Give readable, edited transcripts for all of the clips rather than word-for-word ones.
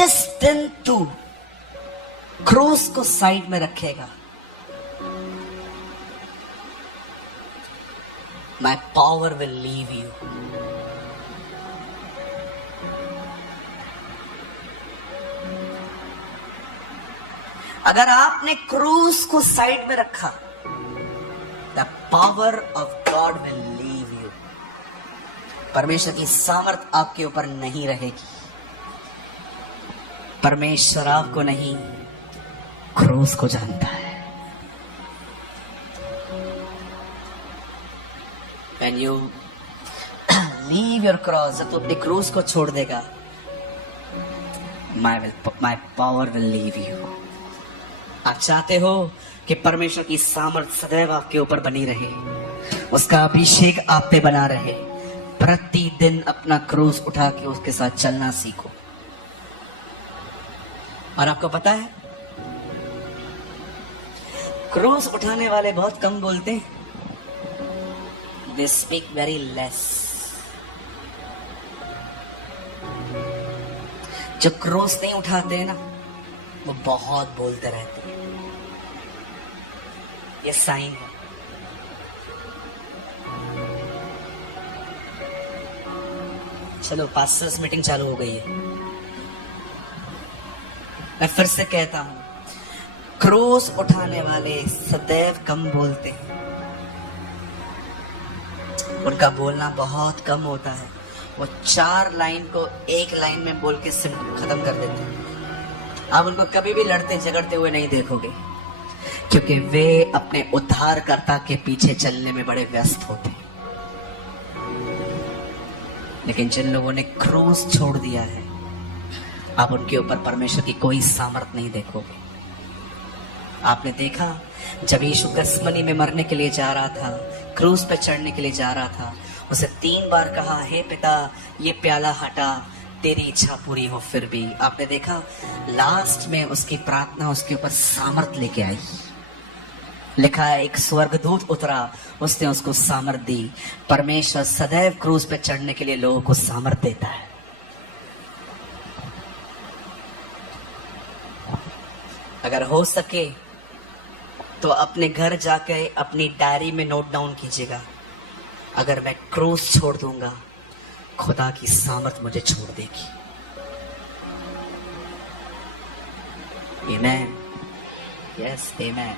जिस दिन तू क्रूस को साइड में रखेगा, my power will leave you. अगर आपने क्रूस को साइड में रखा, the power of God will leave you. परमेश्वर की सामर्थ आपके ऊपर नहीं रहेगी। परमेश्वर आपको नहीं, क्रूस को जानता है। When you leave your cross, जब तू अपने क्रूस को छोड़ देगा, my power will leave you. आप चाहते हो कि परमेश्वर की सामर्थ सदैव आपके ऊपर बनी रहे, उसका अभिषेक आप पे बना रहे। प्रतिदिन अपना क्रूस उठा के उसके साथ चलना सीखो। और आपको पता है, क्रूस उठाने वाले बहुत कम बोलते हैं। They speak very less. जो क्रूस नहीं उठाते हैं ना, वो बहुत बोलते रहते हैं। ये साइन है। चलो, पास्टर्स मीटिंग चालू हो गई है। मैं फिर से कहता हूं, क्रूस उठाने वाले सदैव कम बोलते हैं। उनका बोलना बहुत कम होता है। वो 4 लाइन को 1 लाइन में बोल के खत्म कर देते हैं। आप उनको कभी भी लड़ते झगड़ते हुए नहीं देखोगे, क्योंकि वे अपने उद्धारकर्ता के पीछे चलने में बड़े व्यस्त होते हैं। लेकिन जिन लोगों ने क्रूस छोड़ दिया है, आप उनके ऊपर परमेश्वर की कोई सामर्थ नहीं देखोगे। आपने देखा, जब यीशु गसमनी में मरने के लिए जा रहा था, क्रूस पे चढ़ने के लिए जा रहा था, उसे 3 बार कहा, हे पिता, ये प्याला हटा, तेरी इच्छा पूरी हो। फिर भी आपने देखा, लास्ट में उसकी प्रार्थना उसके ऊपर सामर्थ लेके आई। लिखा है, एक स्वर्गदूत उतरा, उसने उसको सामर्थ दी। परमेश्वर सदैव क्रूस पे चढ़ने के लिए लोगों को सामर्थ देता है। अगर हो सके तो अपने घर जाके अपनी डायरी में नोट डाउन कीजिएगा, अगर मैं क्रूस छोड़ दूंगा, खुदा की सामर्थ मुझे छोड़ देगी। आमेन। यस, आमेन।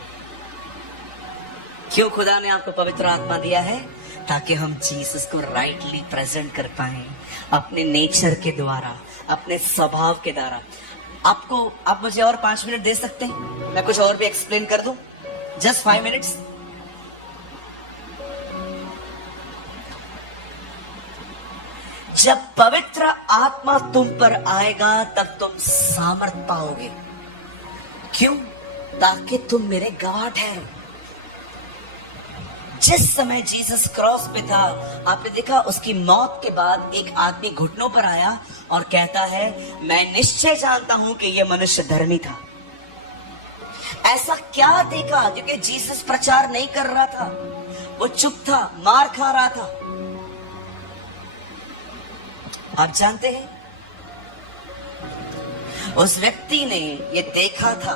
क्यों खुदा ने आपको पवित्र आत्मा दिया है? ताकि हम जीसस को राइटली प्रेजेंट कर पाए, अपने नेचर के द्वारा, अपने स्वभाव के द्वारा। आप मुझे और 5 मिनट दे सकते हैं? मैं कुछ और भी एक्सप्लेन कर दूं? Just 5 minutes. जब पवित्र आत्मा तुम पर आएगा, तब तुम सामर्थ पाओगे। क्यों? ताकि तुम मेरे गवाह ठहरो। जिस समय जीसस क्रॉस पे था, आपने देखा, उसकी मौत के बाद एक आदमी घुटनों पर आया और कहता है, मैं निश्चय जानता हूं कि यह मनुष्य धर्मी था। ऐसा क्या देखा? क्योंकि जीसस प्रचार नहीं कर रहा था, वो चुप था, मार खा रहा था। आप जानते हैं, उस व्यक्ति ने ये देखा था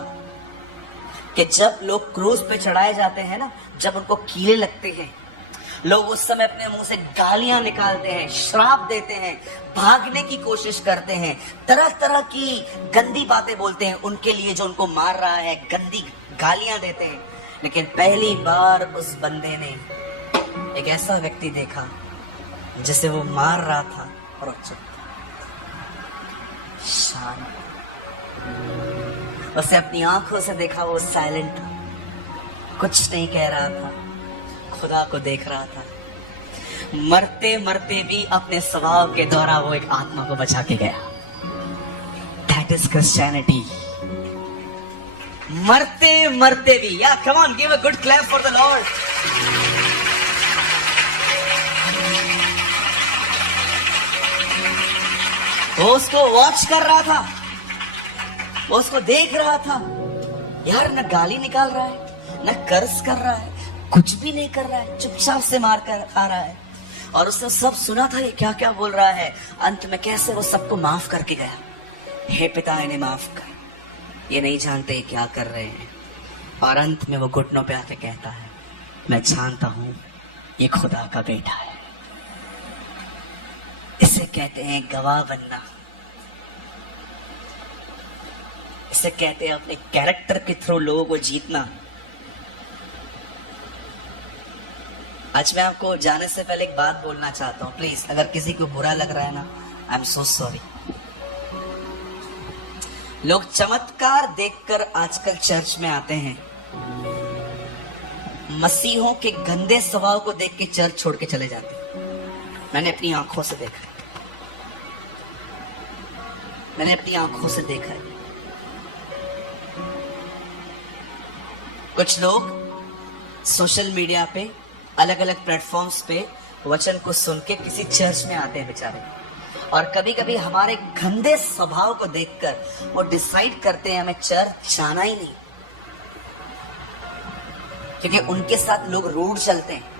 कि जब लोग क्रूस पे चढ़ाए जाते हैं ना, जब उनको कीड़े लगते हैं, लोग उस समय अपने मुंह से गालियां निकालते हैं, श्राप देते हैं, भागने की कोशिश करते हैं, तरह तरह की गंदी बातें बोलते हैं उनके लिए जो उनको मार रहा है, गंदी गालियां देते हैं। लेकिन पहली बार उस बंदे ने एक ऐसा व्यक्ति देखा जिसे वो मार रहा था और शांत। उसे अपनी आंखों से देखा, वो साइलेंट था, कुछ नहीं कह रहा था, खुदा को देख रहा था। मरते मरते भी अपने स्वभाव के द्वारा वो एक आत्मा को बचा के गया। That is Christianity. मरते मरते भी, या come on, give a good clap for the Lord. वो उसको वॉच कर रहा था, वो उसको देख रहा था। यार, न गाली निकाल रहा है, न कर्ज कर रहा है, कुछ भी नहीं कर रहा है, चुपचाप से मार कर खा रहा है। और उसने सब सुना था, ये क्या क्या बोल रहा है। अंत में कैसे वो सबको माफ करके गया। हे पिता इन्हें माफ कर, ये नहीं जानते क्या कर रहे हैं। और अंत में वो घुटनों पे आके कहता है, मैं जानता हूं ये खुदा का बेटा है। इसे कहते हैं गवाह बनना, इसे कहते हैं अपने कैरेक्टर के थ्रू लोगों को जीतना। आज मैं आपको जाने से पहले एक बात बोलना चाहता हूं, प्लीज अगर किसी को बुरा लग रहा है ना, आई एम सो सॉरी। लोग चमत्कार देखकर आजकल चर्च में आते हैं, मसीहों के गंदे स्वभाव को देख के चर्च छोड़ के चले जाते हैं। मैंने अपनी आंखों से देखा है, मैंने अपनी आंखों से देखा है। कुछ लोग सोशल मीडिया पे, अलग अलग प्लेटफॉर्म्स पे वचन को सुन के किसी चर्च में आते हैं बेचारे, और कभी कभी हमारे गंदे स्वभाव को देखकर वो डिसाइड करते हैं हमें चर्च जाना ही नहीं, क्योंकि उनके साथ लोग रूड चलते हैं।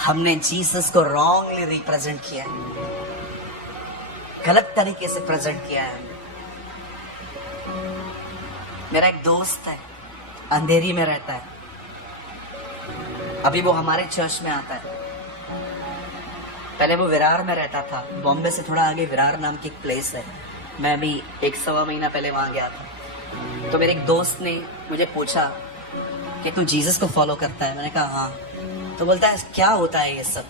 हमने जीसस को रॉन्गली रिप्रेजेंट किया है, गलत तरीके से प्रेजेंट किया है। मेरा एक दोस्त है, अंधेरी में रहता है, अभी वो हमारे चर्च में आता है। पहले वो विरार में रहता था, बॉम्बे से थोड़ा आगे विरार नाम की एक प्लेस है। मैं भी 1-1.25 महीना पहले वहां गया था। तो मेरे एक दोस्त ने मुझे पूछा कि तू जीसस को फॉलो करता है? मैंने कहा हाँ। तो बोलता है क्या होता है ये सब?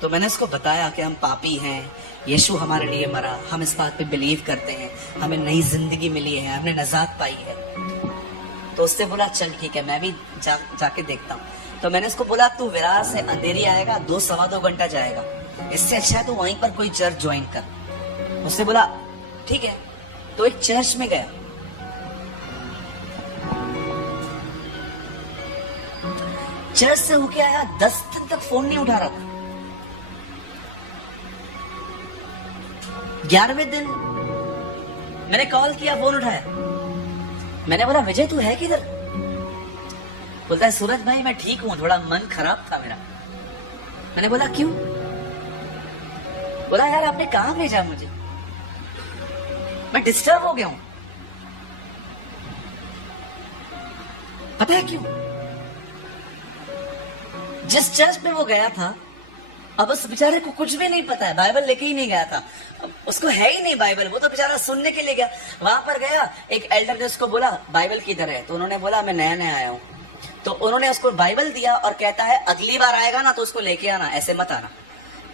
तो मैंने उसको बताया कि हम पापी हैं, यीशु हमारे लिए मरा, हम इस बात पे बिलीव करते हैं, हमें नई जिंदगी मिली है, हमने नजात पाई है। तो उससे बोला चल ठीक है, मैं भी जाके देखता हूँ। तो मैंने उसको बोला तू विरार से अंधेरी आएगा, 2-2.25 घंटा जाएगा, इससे अच्छा है तो वहीं पर कोई चर्च ज्वाइन कर। उसने बोला ठीक है। तो एक चर्च में गया, चर्च से होके आया, 10 दिन तक फोन नहीं उठा रहा था। 11वें दिन मैंने कॉल किया, फोन उठाया। मैंने बोला विजय तू है किधर? बोलता है सूरज भाई मैं ठीक हूं, थोड़ा मन खराब था मेरा। मैंने बोला क्यों? बोला यार आपने कहां भेजा मुझे, मैं डिस्टर्ब हो गया हूं। पता है क्यों? जिस चर्च में वो गया था, अब उस बेचारे को कुछ भी नहीं पता है, बाइबल लेके ही नहीं गया था, उसको है ही नहीं बाइबल, वो तो बेचारा सुनने के लिए गया। वहां पर गया, एक एल्डर ने उसको बोला बाइबल किधर है? तो उन्होंने बोला मैं नया नया आया हूं। तो उन्होंने उसको बाइबल दिया और कहता है अगली बार आएगा ना तो उसको लेके आना, ऐसे मत आना।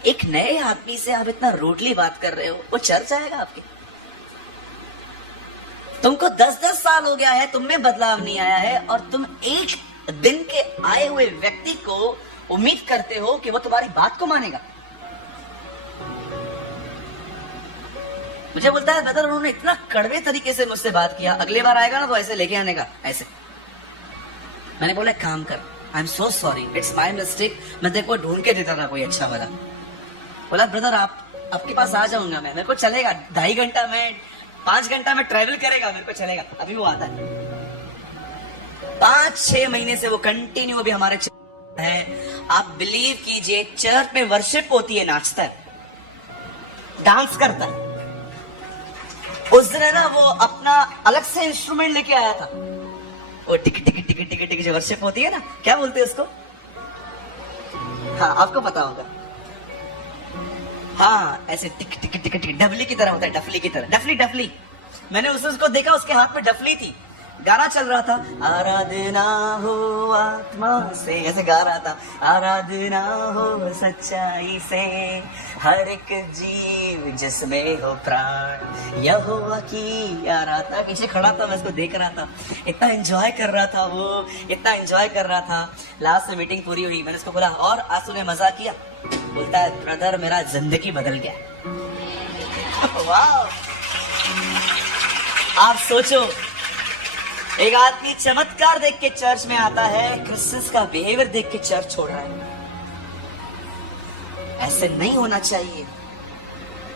एक नए आदमी से आप इतना रूडली बात कर रहे हो, वो चर्च आएगा आपके? तुमको 10-10 साल हो गया है, तुम में बदलाव नहीं आया है, और तुम एक दिन के आए हुए व्यक्ति को उम्मीद करते हो कि वो तुम्हारी बात को मानेगा। मुझे बोलता है ब्रदर उन्होंने इतना कड़वे तरीके से मुझसे बात किया, अगली बार आएगा ना तो ऐसे लेके आने का, ऐसे। मैंने बोला काम कर, I am so sorry, it's my mistake, मैं तेरे को ढूंढ के देता था कोई अच्छा वाला। बोला ब्रदर आपके पास आ जाऊंगा मैं, मेरे को चलेगा, 2.5 घंटा में 5 घंटा में ट्रेवल करेगा, मेरे को चलेगा। अभी वो आता है, 5-6 महीने से वो कंटिन्यू अभी हमारे है। आप बिलीव कीजिए, चर्च में वर्शिप होती है, नाचता है, डांस करता है। उस दिन है ना वो अपना अलग से इंस्ट्रूमेंट लेके आया था, वो टिक टिक टिक टिक टिक जो वर्शिप होती है ना, क्या बोलते हैं उसको? हाँ आपको पता होगा। हाँ ऐसे टिक टिक टिक टिक, डफली की तरह होता है, डफली की तरह, डफली डफली। मैंने उसको देखा, उसके हाथ में डफली थी, गाना चल रहा था, आराधना हो आत्मा से, ऐसे गा रहा था, आराधना हो सच्चाई से, हर एक जीव जिसमें हो प्राण, यहोवा की आराधना। पीछे खड़ा था, मैं उसको देख रहा था, इतना एंजॉय कर रहा था वो, इतना एंजॉय कर रहा था। लास्ट में मीटिंग पूरी हुई, मैंने उसको बोला और आज तूने मजा किया? बोलता है ब्रदर मेरा जिंदगी बदल गया। वाह, आप सोचो, एक आदमी चमत्कार देख के चर्च में आता है, क्रिश्चियंस का बिहेवियर देख के चर्च छोड़ रहा है। ऐसे नहीं होना चाहिए।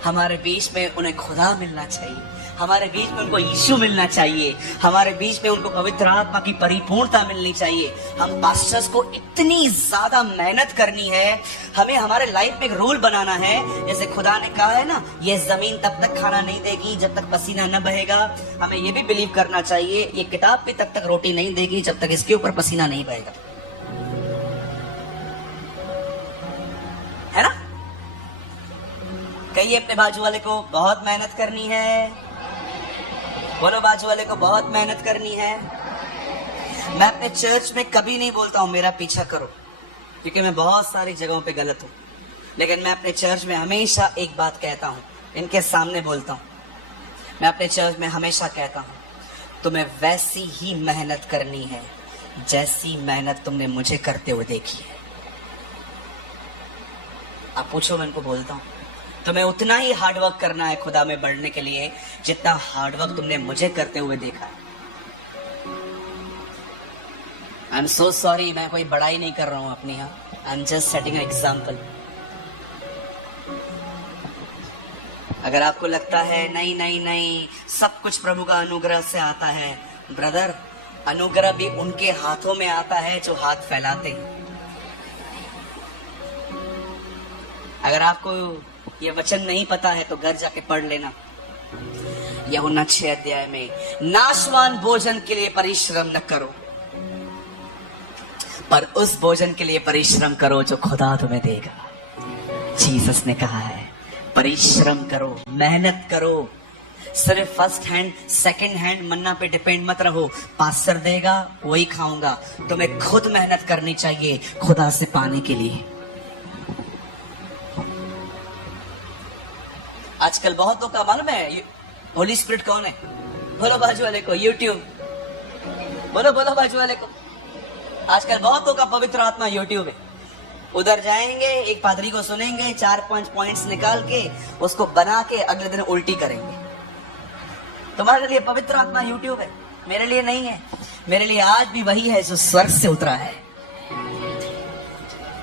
हमारे बीच में उन्हें खुदा मिलना चाहिए, हमारे बीच में उनको यीशु मिलना चाहिए, हमारे बीच में उनको पवित्र आत्मा की परिपूर्णता मिलनी चाहिए। हम पास्टर्स को इतनी ज्यादा मेहनत करनी है, हमें हमारे लाइफ में एक रूल बनाना है। जैसे खुदा ने कहा है ना, ये जमीन तब तक खाना नहीं देगी जब तक पसीना न बहेगा। हमें ये भी बिलीव करना चाहिए, ये किताब भी तब तक रोटी नहीं देगी जब तक इसके ऊपर पसीना नहीं बहेगा, है ना। कहिए अपने बाजू वाले को बहुत मेहनत करनी है, बोलो बाजू वाले को बहुत मेहनत करनी है। मैं अपने चर्च में कभी नहीं बोलता हूं मेरा पीछा करो, क्योंकि मैं बहुत सारी जगहों पे गलत हूं, लेकिन मैं अपने चर्च में हमेशा एक बात कहता हूं, इनके सामने बोलता हूं। मैं अपने चर्च में हमेशा कहता हूं, तुम्हें वैसी ही मेहनत करनी है जैसी मेहनत तुमने मुझे करते हुए देखी है। आप पूछो, मैं इनको बोलता हूं, तुम्हें उतना ही हार्डवर्क करना है खुदा में बढ़ने के लिए जितना हार्डवर्क तुमने मुझे करते हुए देखा है। आई एम सो सॉरी, मैं कोई बड़ाई नहीं कर रहा हूं अपनी, यहाँ I am just setting example. अगर आपको लगता है नहीं नहीं नहीं सब कुछ प्रभु का अनुग्रह से आता है, ब्रदर, अनुग्रह भी उनके हाथों में आता है जो हाथ फैलाते हैं। अगर आपको ये वचन नहीं पता है तो घर जाके पढ़ लेना। यूहन्ना 6 अध्याय में, नाशवान भोजन के लिए परिश्रम न करो, पर उस भोजन के लिए परिश्रम करो जो खुदा तुम्हें देगा। जीसस ने कहा है परिश्रम करो, मेहनत करो। सिर्फ फर्स्ट हैंड सेकंड हैंड मन्ना पे डिपेंड मत रहो, पास्टर देगा वही खाऊंगा। तुम्हें खुद मेहनत करनी चाहिए खुदा से पाने के लिए। आजकल बहुतों का मालूम है होली स्पिरिट कौन है? बोलो बाजू वाले को, यूट्यूब। बोलो बोलो बाजू वाले को, आजकल बहुतों का पवित्र आत्मा यूट्यूब है। उधर जाएंगे, एक पादरी को सुनेंगे, 4-5 पॉइंट्स निकाल के उसको बना के अगले दिन उल्टी करेंगे। तुम्हारे लिए पवित्र आत्मा यूट्यूब है, मेरे लिए नहीं है। मेरे लिए आज भी वही है जो स्वर्ग से उतरा है।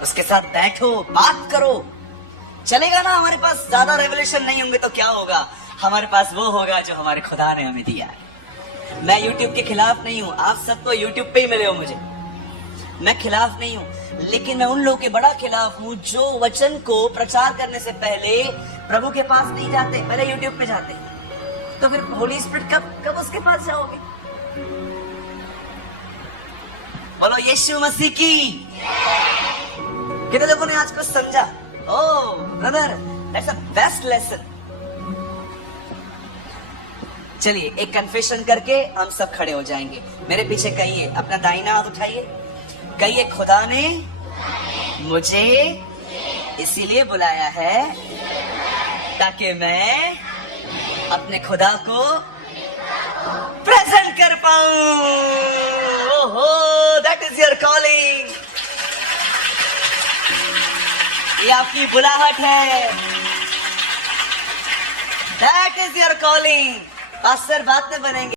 उसके साथ बैठो, बात करो। चलेगा ना, हमारे पास ज्यादा रेवल्यूशन नहीं होंगे तो क्या होगा, हमारे पास वो होगा जो हमारे खुदा ने हमें दिया है। मैं यूट्यूब के खिलाफ नहीं हूं, आप सब तो यूट्यूब पे ही मिले हो मुझे, मैं खिलाफ नहीं हूं, लेकिन मैं उन लोगों के बड़ा खिलाफ हूं जो वचन को प्रचार करने से पहले प्रभु के पास नहीं जाते, पहले यूट्यूब पे जाते। तो फिर होली स्पिरिट कब उसके पास जाओगे? बोलो यीशु मसीह की। कितने लोगों ने आज कुछ समझा? Oh brother, that's a best lesson. चलिए एक कन्फेशन करके हम सब खड़े हो जाएंगे। मेरे पीछे कहिए, अपना दाहिना हाथ उठाइए, कहिए खुदा ने मुझे इसीलिए बुलाया है ताकि मैं अपने खुदा को प्रेजेंट कर पाऊं। ओहो, दैट इज योर कॉलिंग। ये आपकी बुलाहट है, that is your calling. Pastor बात में बनेंगे।